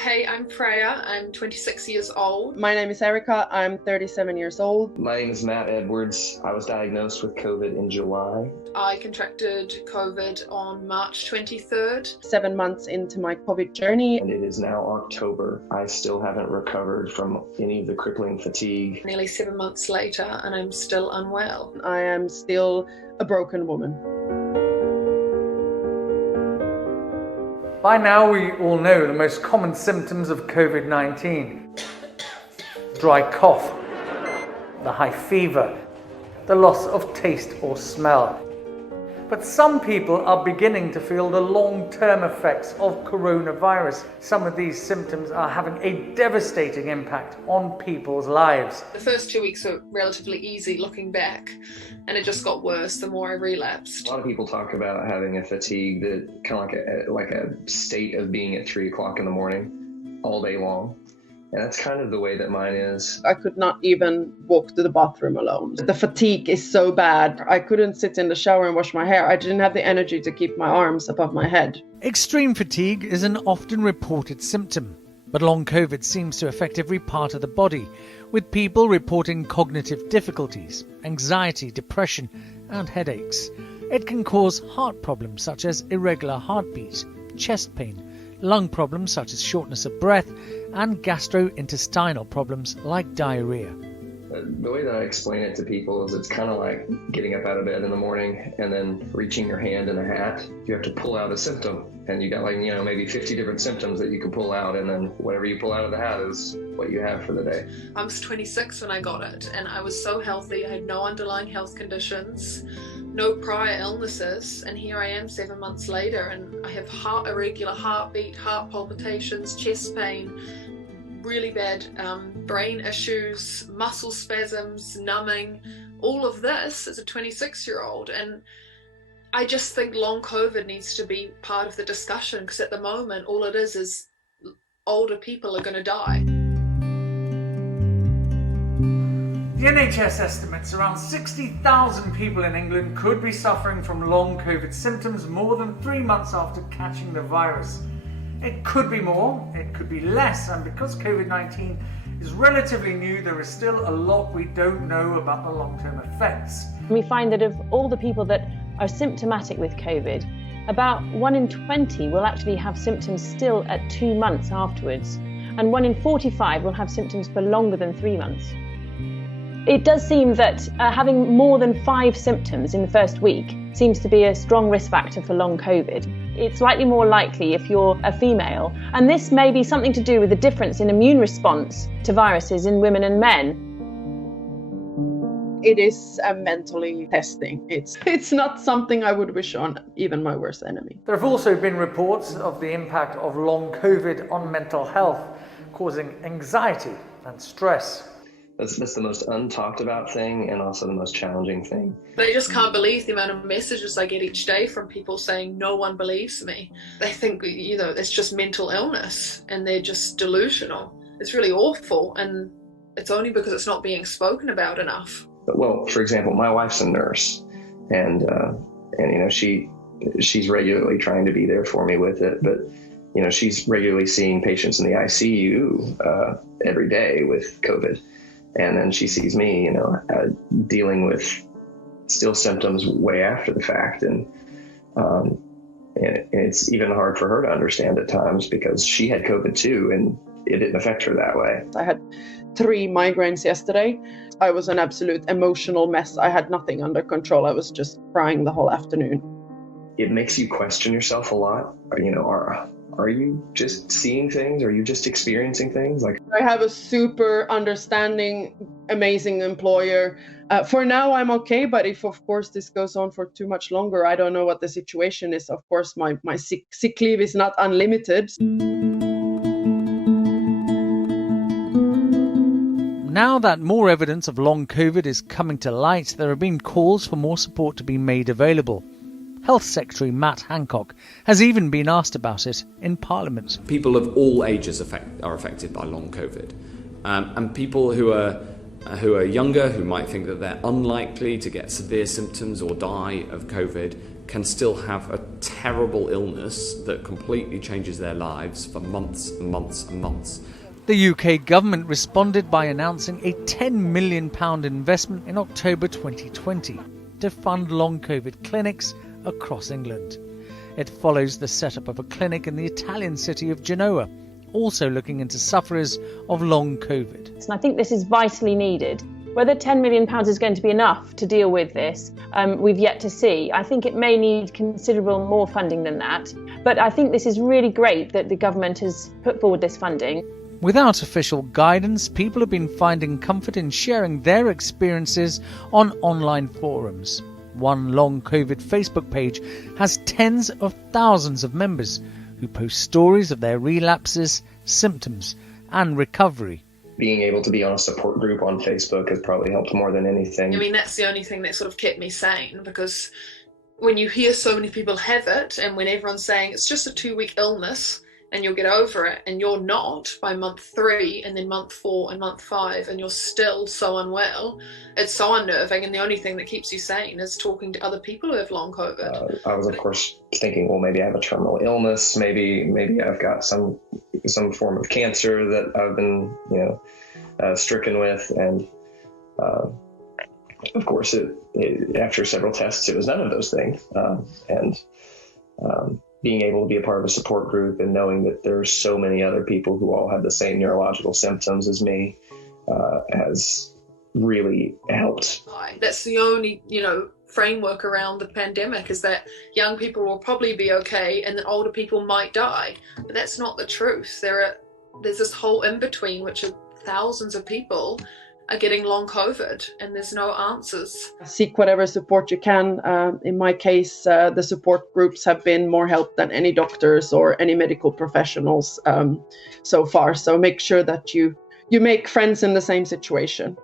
Hey, I'm Freya. I'm 26 years old. My name is Erica. I'm 37 years old. My name is Matt Edwards. I was diagnosed with COVID in July. I contracted COVID on March 23rd. 7 months into my COVID journey. And it is now October. I still haven't recovered from any of the crippling fatigue. Nearly 7 months later, and I'm still unwell. I am still a broken woman. By now, we all know the most common symptoms of COVID-19. Dry cough, the high fever, the loss of taste or smell. But some people are beginning to feel the long-term effects of coronavirus. Some of these symptoms are having a devastating impact on people's lives. The first 2 weeks were relatively easy looking back, and it just got worse the more I relapsed. A lot of people talk about having a fatigue that kind of like a state of being at 3 o'clock in the morning all day long. And that's kind of the way that mine is. I could not even walk to the bathroom alone. The fatigue is so bad. I couldn't sit in the shower and wash my hair. I didn't have the energy to keep my arms above my head. Extreme fatigue is an often reported symptom, but long COVID seems to affect every part of the body, with people reporting cognitive difficulties, anxiety, depression, and headaches. It can cause heart problems such as irregular heartbeat, chest pain, lung problems such as shortness of breath, and gastrointestinal problems like diarrhea. The way that I explain it to people is it's kind of like getting up out of bed in the morning and then reaching your hand in a hat. You have to pull out a symptom, and you got maybe 50 different symptoms that you can pull out, and then whatever you pull out of the hat is what you have for the day. I was 26 when I got it, and I was so healthy. I had no underlying health conditions, no prior illnesses, and here I am 7 months later, and I have irregular heartbeat, heart palpitations, chest pain, really bad brain issues, muscle spasms, numbing, all of this as a 26-year-old. And I just think long COVID needs to be part of the discussion, because at the moment all it is older people are going to die. The NHS estimates around 60,000 people in England could be suffering from long COVID symptoms more than 3 months after catching the virus. It could be more, it could be less, and because COVID-19 is relatively new, there is still a lot we don't know about the long-term effects. We find that of all the people that are symptomatic with COVID, about 1 in 20 will actually have symptoms still at 2 months afterwards, and 1 in 45 will have symptoms for longer than 3 months. It does seem that having more than 5 symptoms in the first week seems to be a strong risk factor for long COVID. It's slightly more likely if you're a female, and this may be something to do with the difference in immune response to viruses in women and men. It is mentally testing. It's not something I would wish on even my worst enemy. There have also been reports of the impact of long COVID on mental health, causing anxiety and stress. That's the most untalked about thing, and also the most challenging thing. They just can't believe the amount of messages I get each day from people saying no one believes me. They think, it's just mental illness, and they're just delusional. It's really awful, and it's only because it's not being spoken about enough. Well, for example, my wife's a nurse, and she's regularly trying to be there for me with it, but she's regularly seeing patients in the ICU every day with COVID. And then she sees me, dealing with still symptoms way after the fact. And it's even hard for her to understand at times, because she had COVID too, and it didn't affect her that way. I had 3 migraines yesterday. I was an absolute emotional mess. I had nothing under control. I was just crying the whole afternoon. It makes you question yourself a lot. Are you just seeing things? Are you just experiencing things? I have a super understanding, amazing employer. For now, I'm okay, but if, of course, this goes on for too much longer, I don't know what the situation is. Of course, my sick leave is not unlimited. Now that more evidence of long COVID is coming to light, there have been calls for more support to be made available. Health Secretary Matt Hancock has even been asked about it in Parliament. People of all ages are affected by long COVID, and people who are younger, who might think that they're unlikely to get severe symptoms or die of COVID, can still have a terrible illness that completely changes their lives for months and months and months. The UK government responded by announcing a £10 million investment in October 2020 to fund long COVID clinics across England. It follows the setup of a clinic in the Italian city of Genoa, also looking into sufferers of long COVID. And I think this is vitally needed. Whether £10 million is going to be enough to deal with this, we've yet to see. I think it may need considerable more funding than that. But I think this is really great that the government has put forward this funding. Without official guidance, people have been finding comfort in sharing their experiences on online forums. One long COVID Facebook page has tens of thousands of members who post stories of their relapses, symptoms and recovery. Being able to be on a support group on Facebook has probably helped more than anything. I mean, that's the only thing that sort of kept me sane, because when you hear so many people have it, and when everyone's saying it's just a 2-week illness and you'll get over it, and you're not by month 3 and then month 4 and month 5, and you're still so unwell, it's so unnerving. And the only thing that keeps you sane is talking to other people who have long COVID. I was, of course, thinking, well, maybe I have a terminal illness, maybe I've got some form of cancer that I've been, stricken with, and of course, after several tests, it was none of those things, being able to be a part of a support group and knowing that there's so many other people who all have the same neurological symptoms as me has really helped. That's the only, framework around the pandemic, is that young people will probably be okay and that older people might die. But that's not the truth. There's this whole in-between, which are thousands of people are getting long COVID, and there's no answers. Seek whatever support you can. In my case, the support groups have been more help than any doctors or any medical professionals so far. So make sure that you make friends in the same situation.